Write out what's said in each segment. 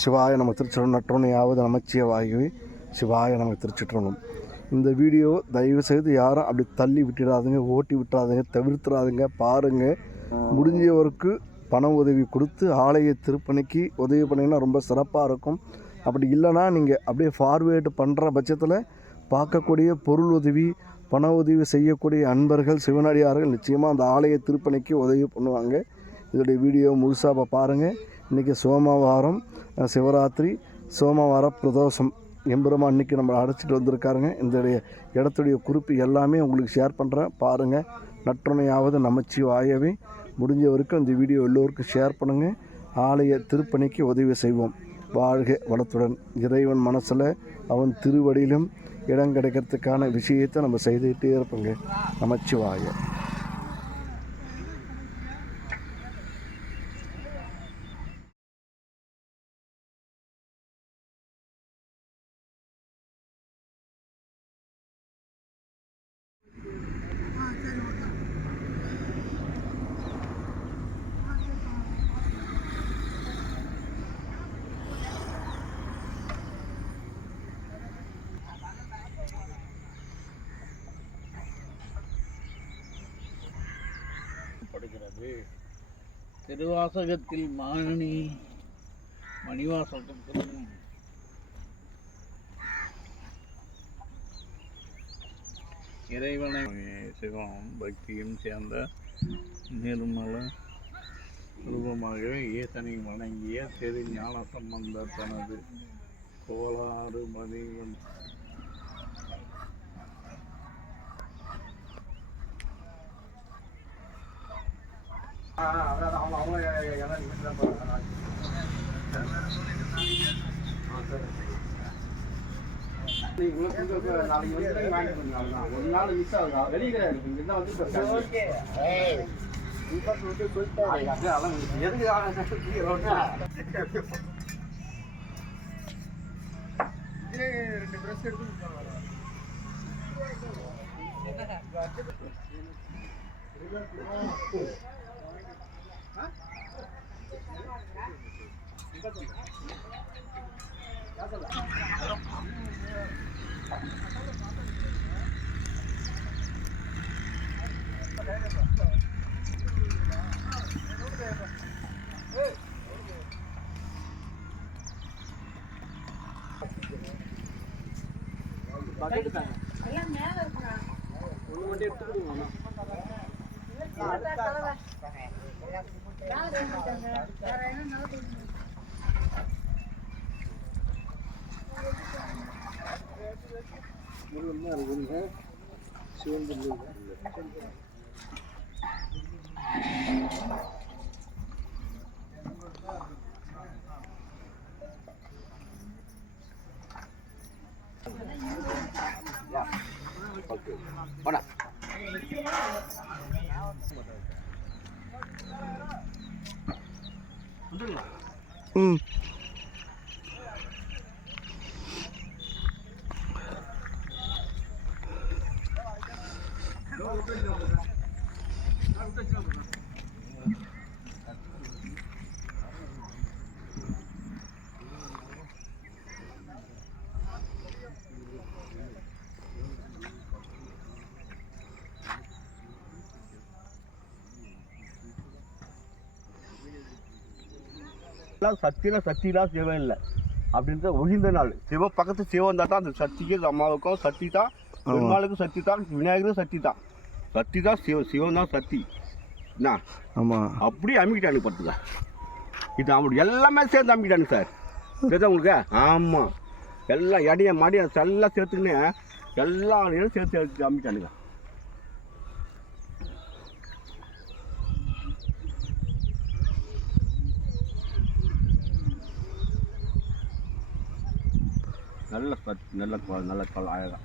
சிவாய நம்ம திருச்சிற்றம்பலம். நற்றோணையாவது நமச்சிவாயவே சிவாய நம்ம திருச்சிற்றம்பலம். இந்த வீடியோ தயவு செய்து யாரும் அப்படி தள்ளி விட்டுடாதுங்க, ஓட்டி விட்டுறாதுங்க, தவிர்த்துறாதுங்க. பாருங்கள், முடிஞ்சவருக்கு பண உதவி கொடுத்து ஆலய திருப்பணிக்கு உதவி பண்ணிங்கன்னா ரொம்ப சிறப்பாக இருக்கும். அப்படி இல்லைனா நீங்கள் அப்படியே ஃபார்வேர்டு பண்ணுற பட்சத்தில் பார்க்கக்கூடிய பொருள் உதவி, பண உதவி செய்யக்கூடிய அன்பர்கள், சிவனடியார்கள் நிச்சயமாக அந்த ஆலய திருப்பணிக்கு உதவி பண்ணுவாங்க. இதோடைய வீடியோ முழுசாக பாருங்கள். இன்றைக்கி சோமவாரம், சிவராத்திரி, சோமவார பிரதோஷம், எம்பெருமான் இன்றைக்கி நம்ம அழைச்சிட்டு வந்திருக்காருங்க. இந்த இடத்துடைய குறிப்பு எல்லாமே உங்களுக்கு ஷேர் பண்ணுறேன், பாருங்கள். நற்றுணையாவது நமச்சிவாயவே. முடிஞ்ச வரைக்கும் இந்த வீடியோ எல்லோருக்கும் ஷேர் பண்ணுங்கள். ஆலய திருப்பணிக்கு உதவி செய்வோம். வாழ்க வளத்துடன். இறைவன் மனசில் அவன் திருவடியிலும் இடம் கிடைக்கிறதுக்கான விஷயத்தை நம்ம செய்துக்கிட்டே இருப்போங்க. நமச்சிவாய. திருவாசகத்தில் மணிவாசகத்திலும் இறைவனை சிவம் பக்தியும் சேர்ந்த நிர்மல ரூபமாகவே ஈசனை வணங்கிய திரு ஞான சம்பந்தர் தனது கோளாறு மதிவன் ஒரு நாள் மிஸ் ஆகுதா வெளியே சக்திலாம் சிவம் இல்லை அப்படின்ற ஒழிந்த நாள். சிவம் பக்கத்து சிவம் தான் அந்த சக்திக்கு அம்மாவுக்கும் சக்தி தான், பெருமாளுக்கும் சக்தி தான், விநாயகரும் சக்தி தான். சக்தி தான் சிவம் தான் சக்தி. என்ன ஆமாம் அப்படி அமிக்கிட்டானு பார்த்துக்க. இது அவனுக்கு எல்லாமே சேர்ந்து அமிக்கிட்டானு சார். தெரியுதா உங்களுக்கு? ஆமாம், எல்லாம் இடைய மடிய எல்லாம் சேர்த்துக்கினே எல்லா சேர்த்து அமிக்கிட்டானுங்க. நல்ல கால் அழகா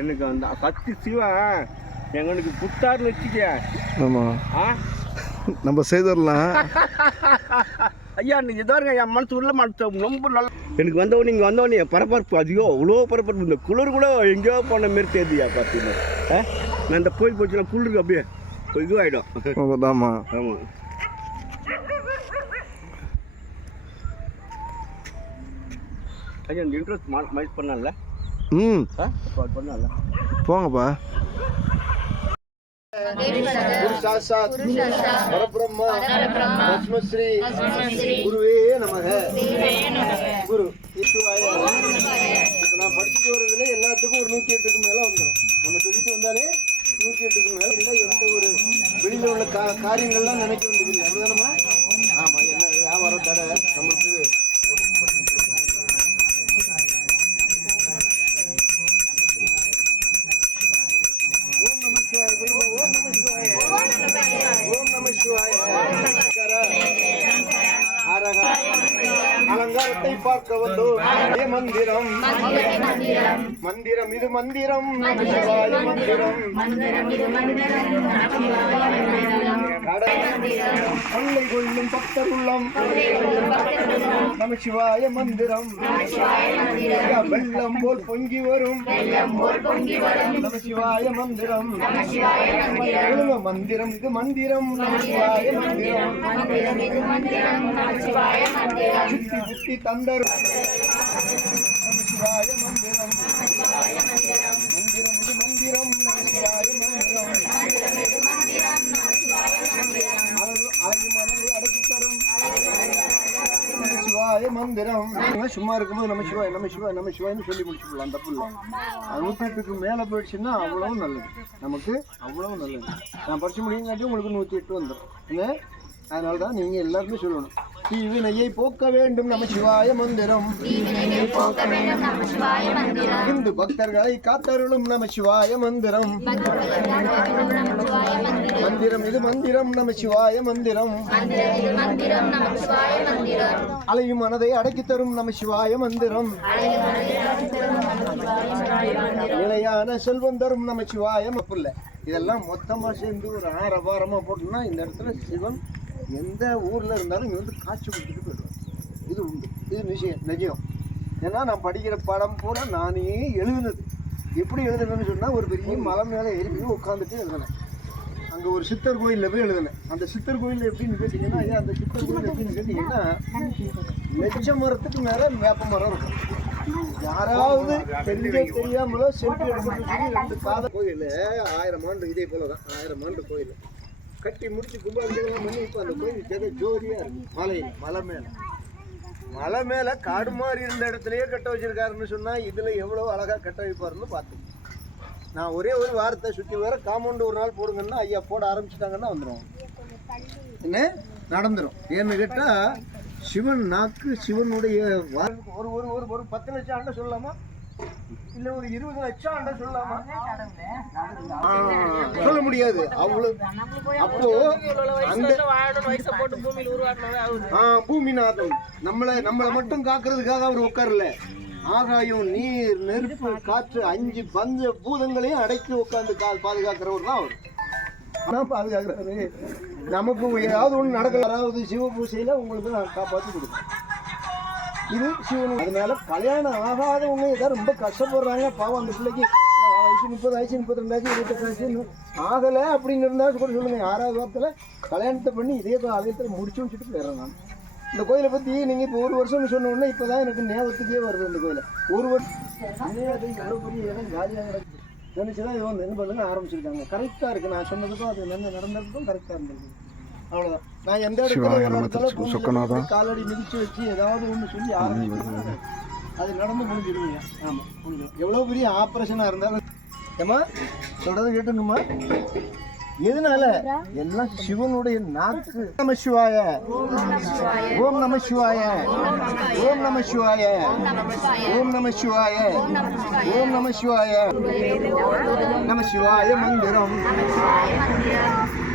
எனக்கு அந்த சக்தி சிவன் எங்களுக்கு புத்தாருன்னு வச்சுக்க. ஆமாம், நம்ம செய்திடலாம். ஐயா நீங்கள் இதாருங்க, என் மனசு உள்ள மனசு ரொம்ப நல்ல. எனக்கு வந்தவொடனே இங்கே வந்தவொடனே பரபரப்பு அதிகம், அவ்வளோ பரபரப்பு. இந்த குளிர் கூட எங்கேயோ போன மாரி தெரியுதுயா. பார்த்தீங்கன்னா நான் இந்த கோயில் போச்சுன்னா குளிருக்கு அப்படியே இதுவாகிடும். ஆமாம் ஆமாம். ஐயா இந்த இன்ட்ரெஸ்ட் மைட் பண்ணல ம் அது பண்ணல போங்கப்பா. குரு சாட்சாத் பரபிரம்ம தஸ்மஸ்ரீ குருவே நமக. குரு விஷ்ணுவாய. இப்போ நான் படிச்சுட்டு வரதுல எல்லாத்துக்கும் ஒரு 108க்கு மேலே வந்துடும். நம்ம சொல்லிட்டு வந்தாலே 108க்கு மேலே இல்லை. எந்த ஒரு வெளியில் உள்ள காரியங்கள்லாம் நினைக்க வேண்டியதில்லை. அப்படிதானம்மா? ஆமாம். என்ன வியாபாரம் தடை நம்மளுக்கு அலங்காரத்தை பார்க்க வந்தோம். மந்திரம் மந்திரம் இது மந்திரம் நமசிவாய மந்திரம். கொள்ளை கொள்ளும் பக்தர் உள்ளம் நமசிவாய மந்திரம். வெள்ளம் போல் பொங்கி வரும் நமசிவாய மந்திரம். மந்திரம் இது மந்திரம் நமசிவாய மந்திரம். சுத்தி புத்தி தந்தர் நமசிவாய மந்திரம். மந்திரம் இது மந்திரம் நமசிவாய மந்திரம். மனதை அடக்கி தரும் நமசிவாய மந்திரம். சும்மா இருக்கும்போது நமசிவாய நமசிவாய நமசிவாயன்னு சொல்லி முடிச்சுக்கலாம். தப்பு இல்லை. 108க்கு மேலே போயிடுச்சுன்னா அவ்வளவு நல்லது. நமக்கு அவ்வளவு நல்லது. நான் படிச்சு முடியுங்காட்டி உங்களுக்கு 108 வந்துடும். அதனால தான் நீங்கள் எல்லாருமே சொல்லணும். தீவினையை போக்க வேண்டும் நமசிவாய மந்திரம். இந்து பக்தர்களை காத்தருளும் நமசிவாய மந்திரம். மந்திரம் இது மந்திரம் நமசிவாய மந்திரம். அலையும் மனதை அடக்கி தரும் நமசிவாய மந்திரம். நிலையான செல்வம் தரும் நமசிவாய மப்புல்ல. இதெல்லாம் மொத்தமாக சேர்ந்து ஒரு ஆரவாரமாக போட்டோம்னா இந்த இடத்துல சிவன் எந்த ஊரில் இருந்தாலும் இங்கே வந்து காட்சி கொடுத்துட்டு போயிடுவார். இது உண்டு. இது நிஜம். ஏன்னா நான் படிக்கிற படம் பூரா நானே எழுதுனது. எப்படி எழுதுனேன்னு சொன்னால் ஒரு பெரிய மலை மேலே ஏறி போய் உட்காந்துட்டு எழுதினேன். அங்கே ஒரு சித்தர் கோயிலில் போய் எழுதினேன். அந்த சித்தர் கோயில் எப்படின்னு கேட்டிங்கன்னா, ஐயா அந்த சித்தர் கோயில் எப்படின்னு கேட்டிங்கன்னா, லட்ச மரத்துக்கு மேலே வேப்ப மரம் இருக்கும். யாராவது தெரியாமலோ செல்ஃபி எடுத்துட்டு சொல்லி 2 காத கோயில் 1000 ஆண்டு இதே போல தான் 1000 ஆண்டு கோயில் கட்டி முடிச்சு கும்பாபிஷேகம் பண்ணி இப்போ அந்த கோயில் ஜோதியாக இருக்கு. மலை மேலே காடு மாதிரி இருந்த இடத்துலையே கட்ட வச்சிருக்காருன்னு சொன்னால் இதில் எவ்வளோ அழகாக கட்ட வைப்பாருன்னு பார்த்தேன். நான் ஒரே ஒரு வாரத்தை சுற்றி வர காம்பவுண்டு ஒரு நாள் போடுங்கன்னா ஐயா போட ஆரம்பிச்சிட்டாங்கன்னா வந்துடும். என்ன நடந்துடும். ஏன்னு கேட்டால் சிவன் நாக்கு சிவனுடைய ஒரு ஒரு ஒரு ஒரு 10 லட்சம் ஆண்டை சொல்லலாமா, இல்லை ஒரு 20 லட்சம் ஆண்டை சொல்லலாமா? சொல்ல முடியாது. அவ்வளவு. அப்போ அந்த பூமிநாதன் நம்மளை மட்டும் காக்குறதுக்காக அவர் உட்காரல. ஆகாயம் நீர் நெருப்பு காற்று 5 பஞ்ச பூதங்களையும் அடக்கி உட்காந்து பாதுகாக்கிறவர் தான் அவர். பாதுகாக்கிறாரு. நமக்கு ஏதாவது ஒன்று நடக்கல, அதாவது சிவ பூசையில் உங்களுக்கு நான் காப்பாற்றி கொடுப்பேன். இது சிவன். அதனால கல்யாணம் ஆகாதவங்க ஏதாவது ரொம்ப கஷ்டப்படுறாங்க. பாவம் அந்த பிள்ளைக்கு வயசு 30 ஆயிடுச்சு, 32 ஆச்சு, 28 ஆச்சு, ஆகலை அப்படின்னு இருந்தாலும் கூட சொல்லுங்கள். 6வது வாரத்தில் கல்யாணத்தை பண்ணி இதே ஆலயத்தில் முடிச்சு வச்சுட்டு போயிடுறேன். நான் இந்த கோயிலை பற்றி நீங்கள் இப்போ 1 வருஷம்னு சொன்ன உடனே இப்போ தான் எனக்கு ஞாபகத்துக்கே வருது. இந்த கோயிலை 1 வருஷம் எவ்வளோ பெரிய இடம் காலியாக கிடக்குது நினச்சி தான் இவங்க என்ன பண்ணுங்க ஆரம்பிச்சிருக்காங்க. கரெக்டாக இருக்குது. நான் சொன்னதுக்கும் அது என்ன நடந்ததுக்கும் கரெக்டாக இருந்திருக்கு. அவ்வளோதான். நான் எந்த இடத்துல காலடி மிதிச்சு வச்சு ஏதாவது ஒன்று சொல்லி ஆரம்பிச்சு அது நடந்து முடிஞ்சிருவீங்க. ஆமாம், முடிஞ்சிடும். எவ்வளோ பெரிய ஆப்ரேஷனாக இருந்தாலும் ஏம்மா சொல்கிறத கேட்டுங்கம்மா. எதனால? எல்லாம் சிவனுடைய நாக்கு. நம சிவாய, ஓம் நம சிவாய, ஓம் நம சிவாய, ஓம் நம சிவாய, ஓம் நம சிவாய, நம சிவாய மந்திரம்.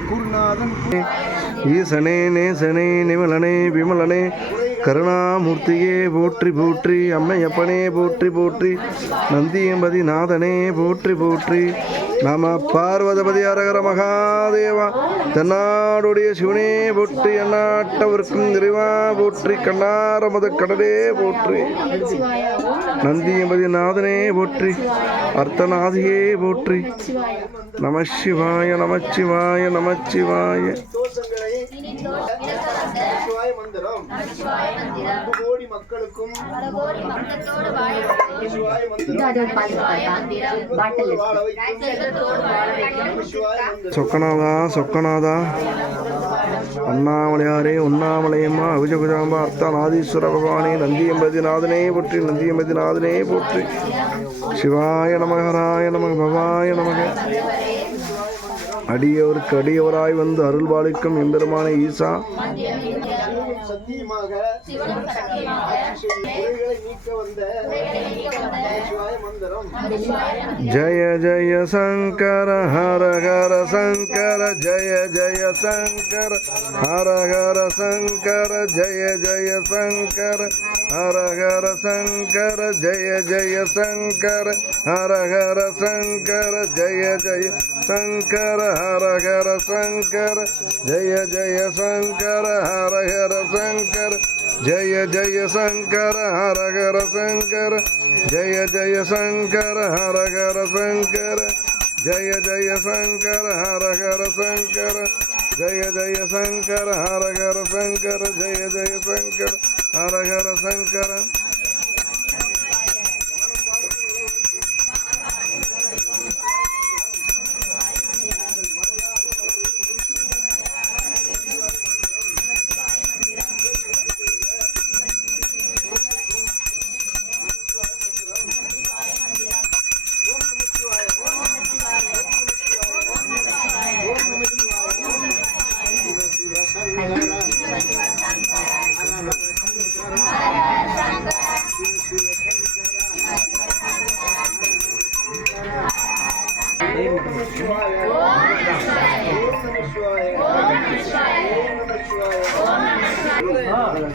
குருநாதன் ஈசனே நேசனே நிமலனே விமலனே கருணாமூர்த்தியே போற்றி போற்றி. அம்மையப்பனே போற்றி போற்றி. நந்தியம்பதி நாதனே போற்றி போற்றி. நம பார்வதபதி அரகர மகாதேவா. தென்னாடுடைய சிவனே போற்றி. எந்நாட்டவர்க்கும் நிறைவா போற்றி. கண்ணார மத கடலே போற்றி. நந்தியம்பதி நாதனே போற்றி. அர்த்தநாதியே போற்றி. நமசிவாய நமச்சிவாய நமச்சிவாய. நமச்சிவாய மந்திரம் அன்பு கோடி மக்களுக்கும் நமச்சிவாய மந்திரம் வாழ வைக்கும் நமச்சிவாய மந்திரம். சொக்கநாதா சொக்கநாதா அண்ணாமலையாரே உண்ணாமலையம்மா அபிஜகுஜாம்பா அர்த்தநாதீஸ்வர பகவானே நந்தியம்பதிநாதனே போற்றி நந்தியம்பதிநாதனே போற்றி. சிவாய நமக ஹராய நமக பவாய நமக. அடியவருக்கு அடியவராய் வந்து அருள்பாலிக்கும் எம்பெருமான ஈசா சத்தியமாக குறைகளை நீக்க வந்த நமச்சிவாய மந்திரம். ஜய ஜய சங்கர ஹர ஹர சங்கர ஜய ஜய சங்கர ஹர ஹர சங்கர ஜய ஜய சங்கர ஹர ஹர சங்கர ஜய ஜய சங்கர ஹர ஹர சங்கர ஜய ஜய சங்கர ஹர ஹர சங்கர ஜய ஜய சங்கர ஹர ஹர சங்கர ஜய ஜய சங்கர ஹர ஹர சங்கர ஜய ஜய சங்கர ஹர ஹர சங்கர ஜய ஜய சங்கர ஹர ஹர சங்கர ஜய ஜய சங்கர ஹர ஹர சங்கர ஜய ஜய சங்கர ஹர ஹர சங்கர.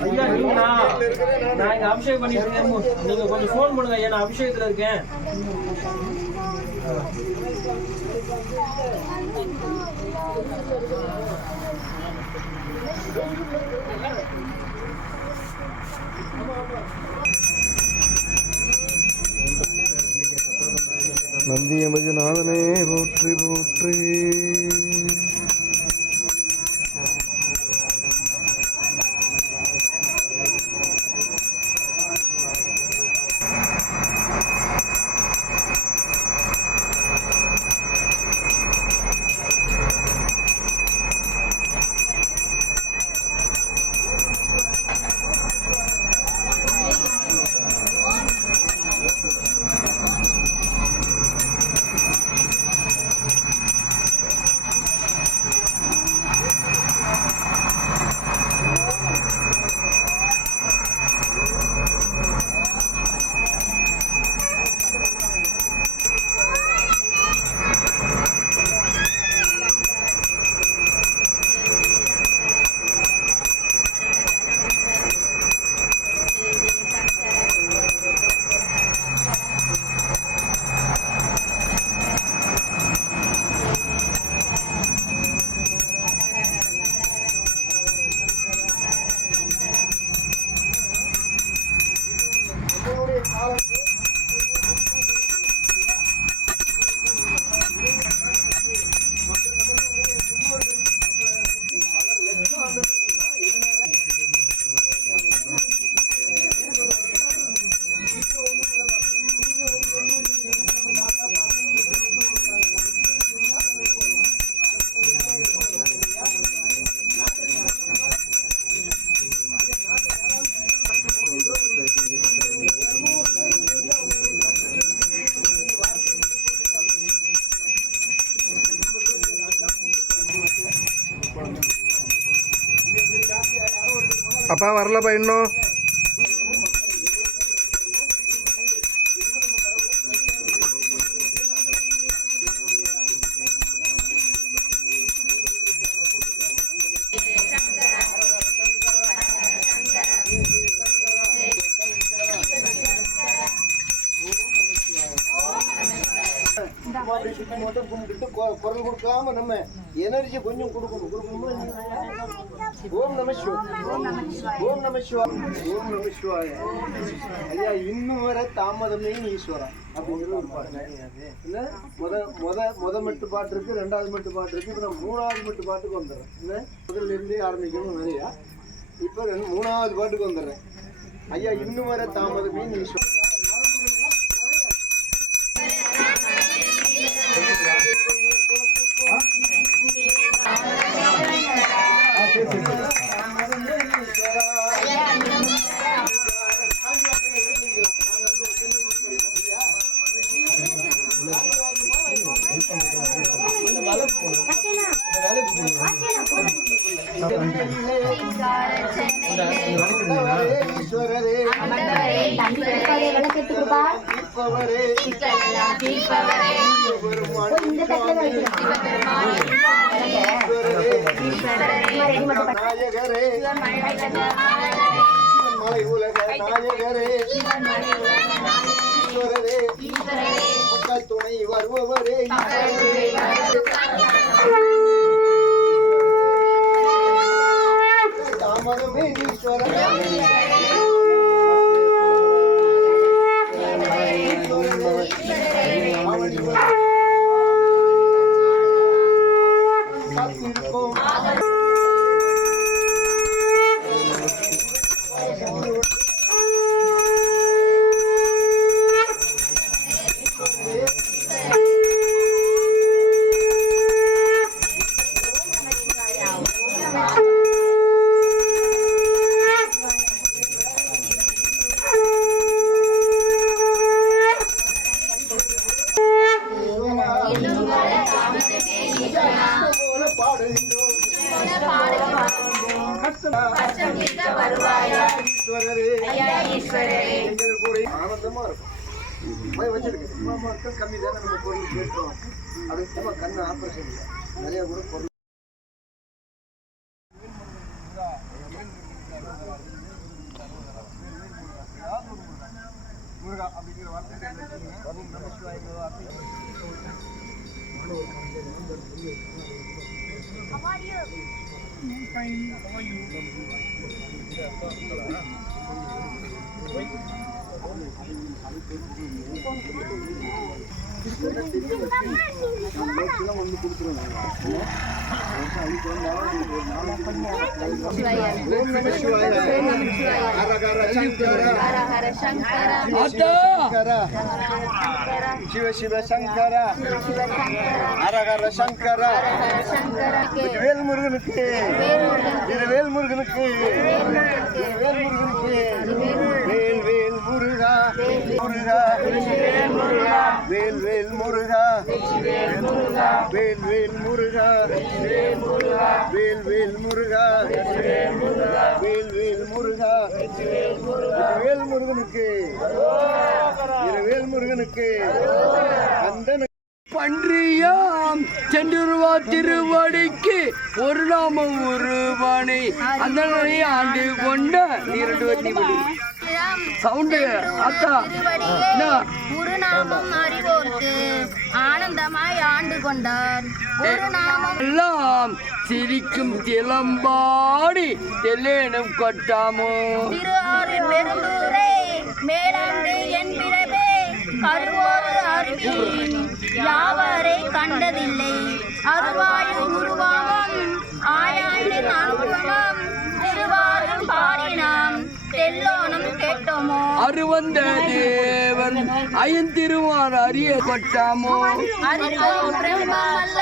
ஐயா நீங்களா? நான் இங்க அபிஷேகம் பண்ணிட்டு இருக்கேன். நீங்க கொஞ்சம் ஃபோன் பண்ணுங்க. ஐயா நான் அபிஷேகத்துல இருக்கேன். நந்தியம்பதிநாதனே போற்றி போற்றி. அப்பா வரலப்பா இன்னும். மட்டும் கும்பிட்டு குரல் கொடுக்காம நம்ம எனர்ஜி கொஞ்சம் கொடுக்கணும்ல. ஓம் நம சிவாய, ஓம் நம சிவாய, ஓம் நம சிவாய. ஐயா இன்னும் வர தாமதமே ஈஸ்வரா அப்படிங்கிறது ஒரு பாட்டு இல்லை. முத மெட்டு பாட்டு இருக்கு, ரெண்டாவது மெட்டு பாட்டு இருக்கு. இப்போ நான் மூணாவது மெட்டு பாட்டுக்கு வந்துடுறேன். இல்லை முதல்ல இருந்தே ஆரம்பிக்கணும் நிறையா. இப்போ 3வது பாட்டுக்கு வந்துடுறேன். ஐயா இன்னும் வர தாமதமே நீ ஈஸ்வரரே நாயகரே மலை உலக நாயகரே ஈஸ்வரரே மக்கள் துணை வருபவரே தாமதமே ஈஸ்வரரே ஆனந்தமா இருக்கும். வச்சிருக்கு மக்கள் கம்மி தானே நம்ம பொருள் கேட்கிறோம். அதுக்கு சும்மா கண்ணு ஆப்ரேஷன் இல்லை, நிறைய கூட பொருள் முருகா அப்படிங்கிற வார்த்தை சிவ சிவ சங்கர அரகர சங்கர வேல் முருகனுக்கு வேல் முருகனுக்கு வேல் முருகனுக்கு வேல் வேல் முருகா முருகா வேல் வேல் முருகா வேல் வேல் முருகா வேல் வேல் முருகா வேல் வேல் முருகா வேல் முருகனுக்கு வேல் முருகனுக்கு அந்த பன்றியாம் சென்றுருவா திருவடிக்கு ஒரு நாமம் ஒருவனை அந்த ஆண்டு கொண்ட நீரண்டு வட்டி சவுண்டு அத்தா ஒரு நாமம் அறிவோர்க்கு ஆனந்தமாய் ஆண்டு கொண்டார். ஒரு நாமம் எல்லாம் சிரிக்கும் சிலம்பாடி தெல்லேனும் கொட்டாமோ திரு ஆறு பெருந்தூரே மேலாண்டு என் பிறவே கருவோரு அருவி யாவரை கண்டதில்லை அருவாயும் உருவாமம் ஆயாண்டின் அனுபவம் திருவாரும் பாடினாம் தெல்லோனம் கேட்டோமோ அருவந்த தேவன் ஐயந்திருவார் அறிய கொட்டாமோ அறிவோம் பிரம்மல்ல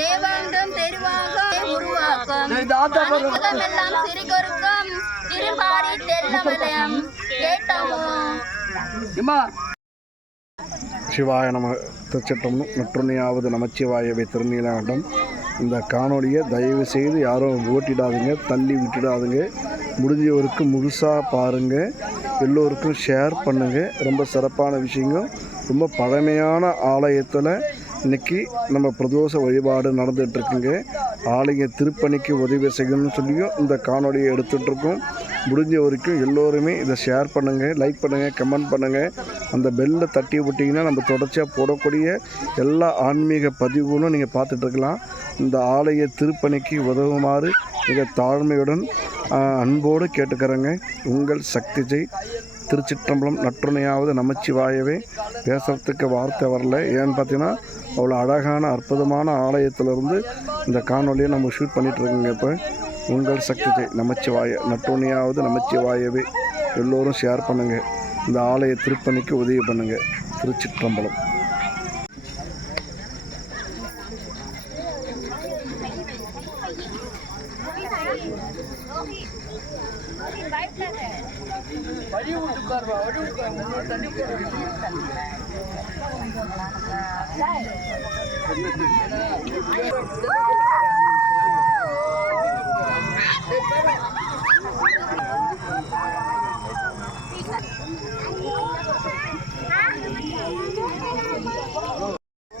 தேவங்கம் தெருவாக உருவாக்கம் அற்புதமெல்லாம் சிறிகொருக்கம் திருப்பாடி தெல்லவலயம் கேட்டோமோ சிவாய நம திருச்சிற்றம்பலம் நற்றுணையாவது நமச்சிவாயவை திருநீலகண்டம். இந்த காணொலியை தயவு செய்து யாரும் ஓட்டிடாதுங்க, தள்ளி விட்டுடாதுங்க. முடிஞ்சவருக்கு முழுசாக பாருங்கள், எல்லோருக்கும் ஷேர் பண்ணுங்கள். ரொம்ப சிறப்பான விஷயங்கள். ரொம்ப பழமையான ஆலயத்தில் இன்றைக்கி நம்ம பிரதோஷ வழிபாடு நடந்துகிட்ருக்குங்க. ஆலய திருப்பணிக்கு உதவி செய்யணும்னு சொல்லியும் இந்த காணொலியை எடுத்துகிட்ருக்கோம். முடிஞ்ச வரைக்கும் எல்லோருமே இதை ஷேர் பண்ணுங்கள், லைக் பண்ணுங்கள், கமெண்ட் பண்ணுங்கள். அந்த பெல்லை தட்டி விட்டிங்கன்னா நம்ம தொடர்ச்சியாக போடக்கூடிய எல்லா ஆன்மீக பதிவுகளும் நீங்கள் பார்த்துட்ருக்கலாம். இந்த ஆலய திருப்பணிக்கு உதவுமாறு மிக தாழ்மையுடன் அன்போடு கேட்டுக்கிறேங்க. உங்கள் சக்தி ஜெய். திருச்சிற்றம்பலம் நற்றுணையாவது நமச்சிவாயவே. பேசுகிறதுக்கு வார்த்தை வரல. ஏன்னு பார்த்தீங்கன்னா அவ்வளோ அழகான அற்புதமான ஆலயத்திலேருந்து இந்த காணொலியை நம்ம ஷூட் பண்ணிகிட்ருக்கோங்க. இப்போ உங்கள் சக்தி நமச்சிவாய. நட்டுணையாவது நமச்சிவாயவே. எல்லோரும் ஷேர் பண்ணுங்கள். இந்த ஆலய திருப்பணிக்கு உதவி பண்ணுங்கள். திருச்சிற்றம்பலம்.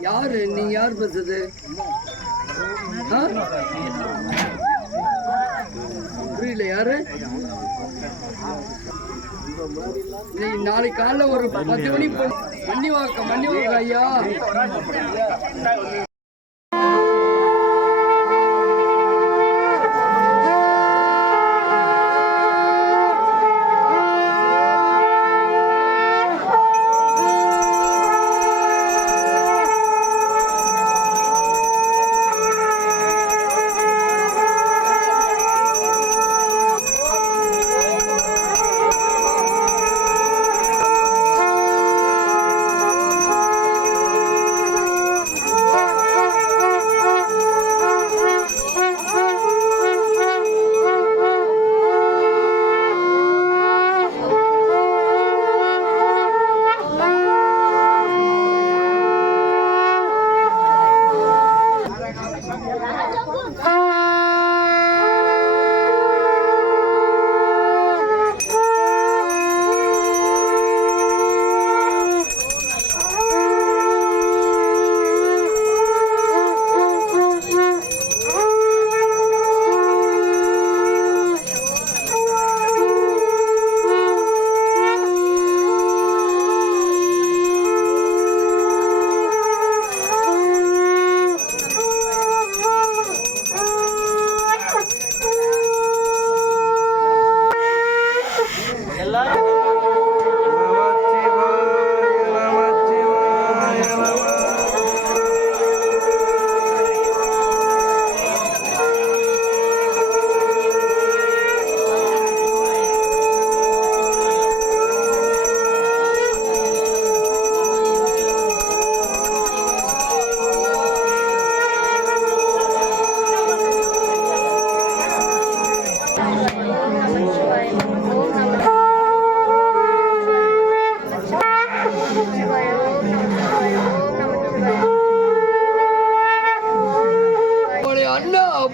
யாரு நீங்க? யார் பேசுறது? புரியல. யாரு? நாளைக்கு காலைல ஒரு 10 மணிக்கு மன்னிவாக்கம் ஐயா.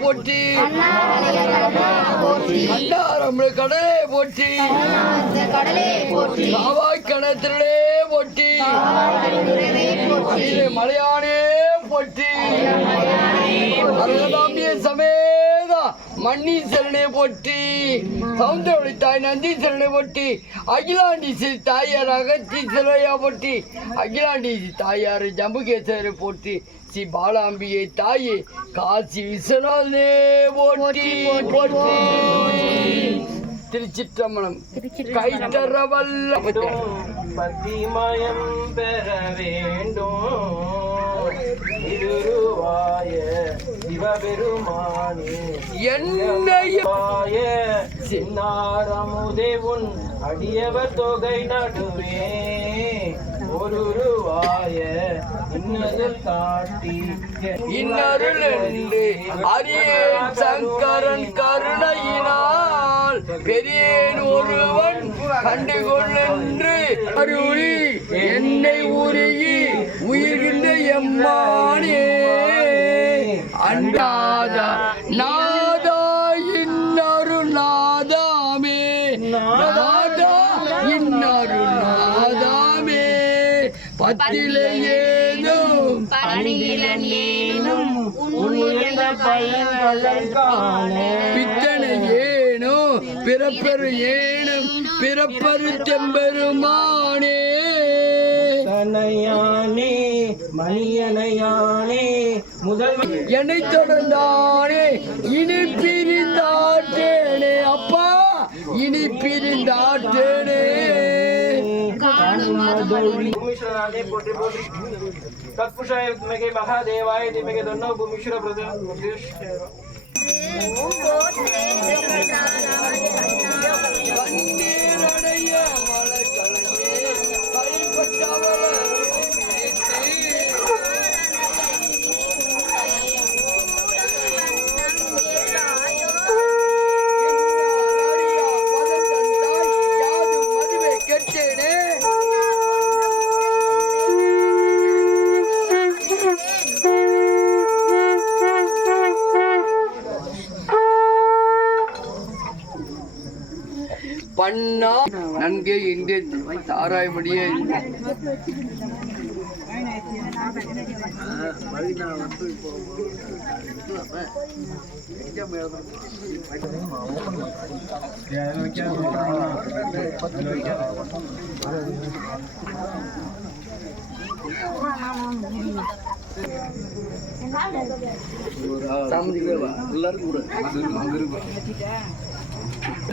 போற்றி அண்ணாரம்பு கடலே போற்றி காவாய் கணத்திலே போற்றி மலையானே போற்றி அரங்கதாம்பிய சமேதா மன்னீஸ்வரனே போற்றி சவுந்தரவழி தாய் நந்தீஸ்வரனை போற்றி அகிலாண்டீஸ்வரி தாயார் அகத்தீஸ்வரையா போற்றி அகிலாண்டீஸ்வரி தாயார் ஜம்புகேஸ்வரரை போற்றி ஸ்ரீ பாலாம்பிகை தாயே காசி விஸ்வநாதனே போற்றி போற்றி. திருச்சிற்றம்பலம். கைத்தரவல்ல பத்திமயம் பெற வேண்டும் திருவாய சிவபெருமானே என்னைய சின்னாரமுதே உன் அடியவர் தொகை நடுவே ஒருருவாய இன்னதில் காட்டி இன்னருள் என்று அரியேன் சங்கரன் கருணையினால் பெரியேன் ஒருவன் கண்டுகொள்ளென்று அருளி என்னை உருகி உயிர்கின்ற எம்மானே அண்டாதா நாதா இன்னருள் நாதாமே நாதா இன்னருள் நாதாமே பத்திலே ஏதும் பணியிலன் ஏனும் பித்தனை ஏனோ பிறப்பெரு ஏனும் பிறப்பரு தெம்பெருமானே தனையானே மணியனையானே முதல் என்னை தொடர்ந்தானே இனி பிரிந்தாட்டேனே அப்பா இனி பிரிந்தாட்டேனே ಭೂಮಿಶ್ವರನಾದೆ ಪೋಟ್ರಿ ಪೋಟ್ರಿ ತತ್ಪುರುಷಾಯ ವಿದ್ಮಹೇ ಮಹಾದೇವಾಯ ಧೀಮಹಿ ತನ್ನೋ ಭೂಮಿಶ್ವರ ಪ್ರಚೋದಯಾತ್. கண்ணீரடைய மலக்கலையே கைப்பற்றவள கேட்டேனே பண்ணா நன்கே இங்கே தாராய்மடியே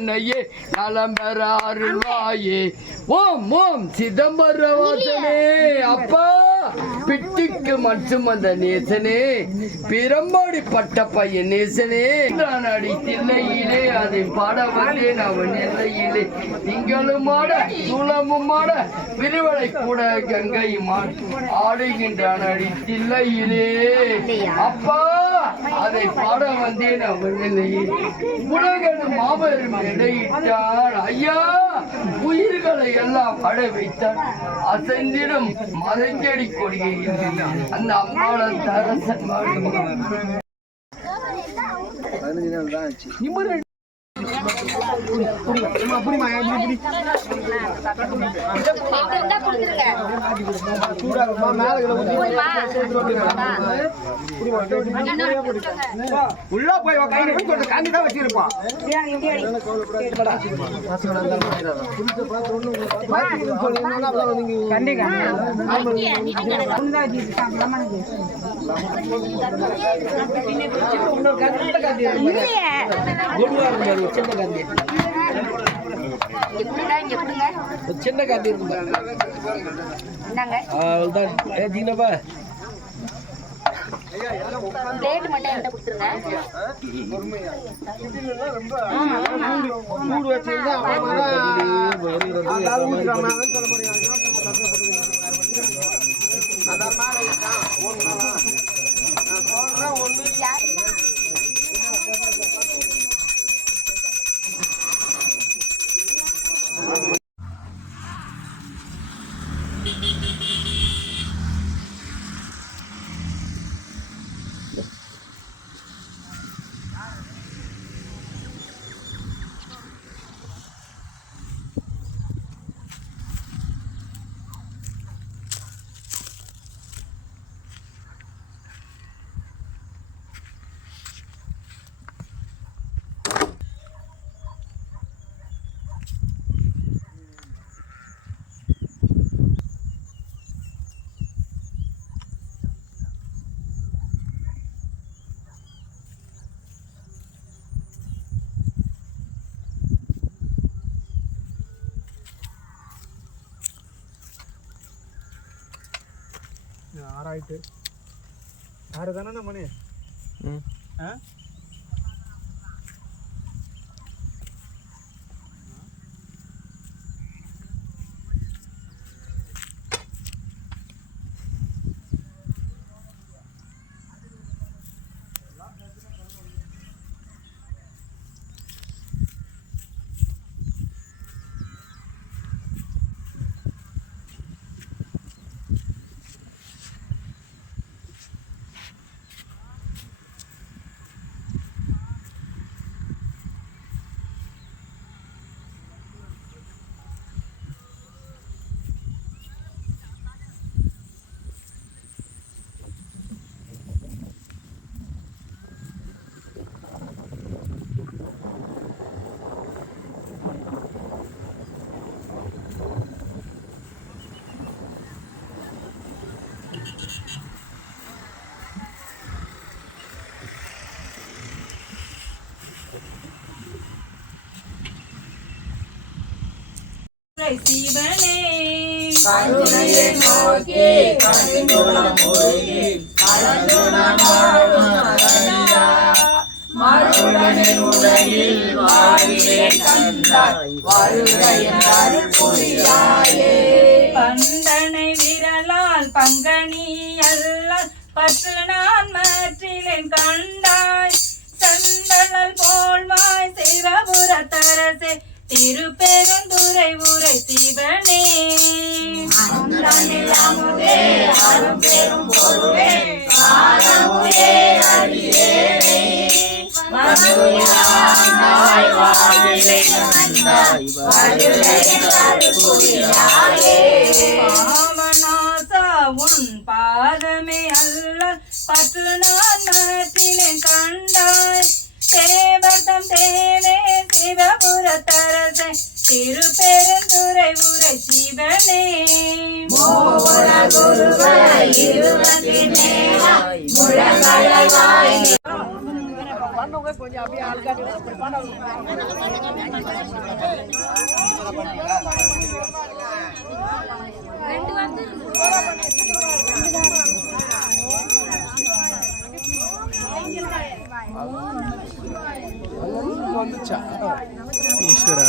நையே நலம் பெற அருள்வாயே ஓம் ஓம் சிதம்பரவாசனே அப்பா பிட்டிக்கு மற்றும் அந்த நேசனே பிரம்பாடி பட்ட பையன் நேசனே நான் அடி தில்லையிலே அதை பாட வந்தேன் அவன் எல்லையிலே திங்களும் ஆட சூளமும் ஆட விரிவலை கூட கங்கை ஆடுகின்றான் அடி தில்லையிலே அப்பா அதை பாட வந்தேன் அவன் எல்லையிலே உலகனு மாபெரும் இடையிட்டான் ஐயா உயிர்களை எல்லாம் அட வைத்தான் அசைந்திடும் மறைஞ்செடி கொடிகையில் அந்த அம்மாளன் தரசன் உள்ள போய் கண்டிதான் வச்சிருப்பான் சின்ன காந்தி இருக்குப்பா தீனப்பா பிளேட் மட்டும் என்கிட்ட கொடுத்துருங்க. மூடு வச்சிருந்தா ஆறாயிட்டு 6 தானே மணி சிவனே கருணையை நோக்கி கனிந்துளம் ஒழுகி கலந்துணமாடும் அரணியா மறுடனே உலகில் வாழ்விலே தந்தாய் வருக என் அருள் புரியாயே. பந்தனை விரலால் பங்கனி அல்லால் பற்று நான் மாற்றிலேன் கண்டாய் சந்தளல் போல்வாய் சிவபுர தரசே திருப்பெருந்துறை உரை சிவனே. அந்தமில்லாமுதே அரும்பெரும் பொருளே ஆரமுதே அடியேனே மறுயாண்டாய் வாழ்விலே தந்தாய் வருக என் அருள் புரியாயே. பாவநாசா உன் பாதமே அல்ல பற்று நான் மாற்றிலேன் கண்டாய் தேவதம் தேவே சிவபுர தரசை திருப்பெருந்துறை உரை சிவனே. மோகன குருவ இருவத்தினேயாய் முழங்கடவாய் வந்துச்சா ஈஸ்வரா.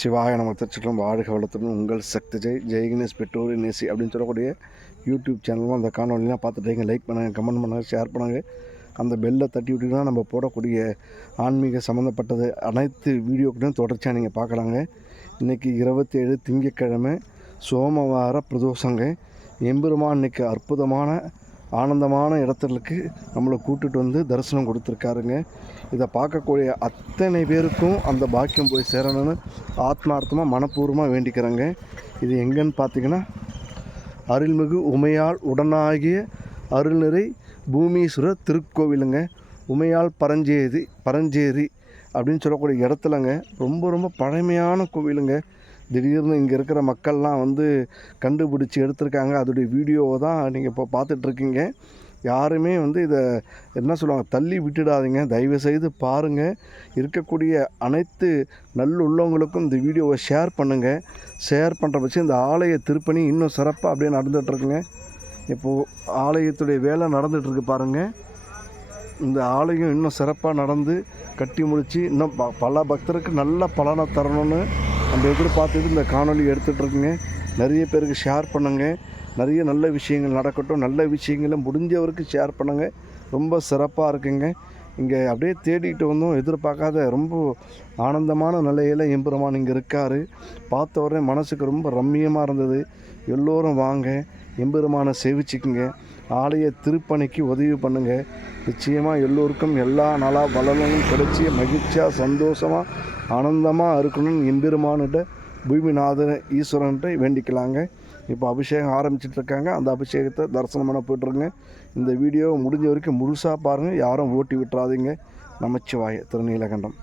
சிவாய நம திருச்சிற்றம்பலம் வாழ்க வளத்துடன் உங்கள் சக்தி ஜெய் கணேஷ் பெற்றோர் நேசி அப்படின்னு சொல்லக்கூடிய யூடியூப் சேனலும் அந்த காணொலிலாம் பார்த்துட்டீங்க. லைக் பண்ணுங்கள், கமெண்ட் பண்ணுங்கள், ஷேர் பண்ணுங்கள். அந்த பெல்லை தட்டி விட்டிங்கன்னா நம்ம போடக்கூடிய ஆன்மீக சம்மந்தப்பட்டது அனைத்து வீடியோக்களையும் தொடர்ச்சியாக நீங்கள் பார்க்கலாங்க. இன்றைக்கி 27 திங்கட்கிழமை சோமவார பிரதோஷங்க. எம்பெருமான் இன்றைக்கி அற்புதமான ஆனந்தமான இடத்துக்கு நம்மளை கூட்டுட்டு வந்து தரிசனம் கொடுத்துருக்காருங்க. இதை பார்க்கக்கூடிய அத்தனை பேருக்கும் அந்த பாக்கியம் போய் சேரணும்னு ஆத்மார்த்தமாக மனப்பூர்வமாக வேண்டிக்கிறேங்க. இது எங்கன்னு பார்த்தீங்கன்னா அருள்மிகு உமையாள் உடனாகிய அருள்நிறை பூமீஸ்வரர் திருக்கோவிலுங்க. உமையாள் பரஞ்சேரி அப்படின்னு சொல்லக்கூடிய இடத்துலங்க. ரொம்ப ரொம்ப பழமையான கோவிலுங்க. திடீர்னு இங்கே இருக்கிற மக்கள்லாம் வந்து கண்டுபிடிச்சி எடுத்திருக்காங்க. அதோடைய வீடியோவை தான் நீங்கள் இப்போ பார்த்துட்ருக்கீங்க. யாருமே வந்து இதை என்ன சொல்லுவாங்க, தள்ளி விட்டுடாதீங்க, தயவுசெய்து பாருங்கள். இருக்கக்கூடிய அனைத்து நல்லுள்ளவங்களுக்கும் இந்த வீடியோவை ஷேர் பண்ணுங்கள். ஷேர் பண்ணுற பட்சம் இந்த ஆலய திருப்பணி இன்னும் சிறப்பாக அப்படியே நடந்துகிட்ருக்குங்க. இப்போது ஆலயத்துடைய வேலை நடந்துகிட்ருக்கு பாருங்கள். இந்த ஆலயம் இன்னும் சிறப்பாக நடந்து கட்டி முடித்து இன்னும் பல பக்தருக்கு நல்ல பலனை தரணும்னு நம்ம எதிர்பார்த்துட்டு இந்த காணொலி எடுத்துகிட்ருக்குங்க. நிறைய பேருக்கு ஷேர் பண்ணுங்கள். நிறைய நல்ல விஷயங்கள் நடக்கட்டும். நல்ல விஷயங்களை முடிஞ்சவருக்கு ஷேர் பண்ணுங்கள். ரொம்ப சிறப்பாக இருக்குங்க. இங்கே அப்படியே தேடிட்டு வந்தோம், எதிர்பார்க்காத ரொம்ப ஆனந்தமான நிலையில் எம்பெருமான் இங்கே இருக்கார். பார்த்த உடனே மனசுக்கு ரொம்ப ரம்மியமாக இருந்தது. எல்லோரும் வாங்க, எம்பெருமானை சேவிச்சுக்குங்க, ஆலய திருப்பணிக்கு உதவி பண்ணுங்கள். நிச்சயமாக எல்லோருக்கும் எல்லா நலா வளங்களும் கிடைச்சி மகிழ்ச்சியாக சந்தோஷமாக ஆனந்தமாக இருக்கணும்னு எம்பெருமான்கிட்ட பூமிநாதன் ஈஸ்வரன்கிட்ட வேண்டிக்கலாங்க. இப்போ அபிஷேகம் ஆரம்பிச்சிட்ருக்காங்க. அந்த அபிஷேகத்தை தரிசனம் பண்ண போய்ட்டுருங்க. இந்த வீடியோவை முடிஞ்ச வரைக்கும் முழுசாக பாருங்கள். யாரும் ஓட்டி விட்டுறாதீங்க. நமச்சிவாய. திருநீலகண்டம்.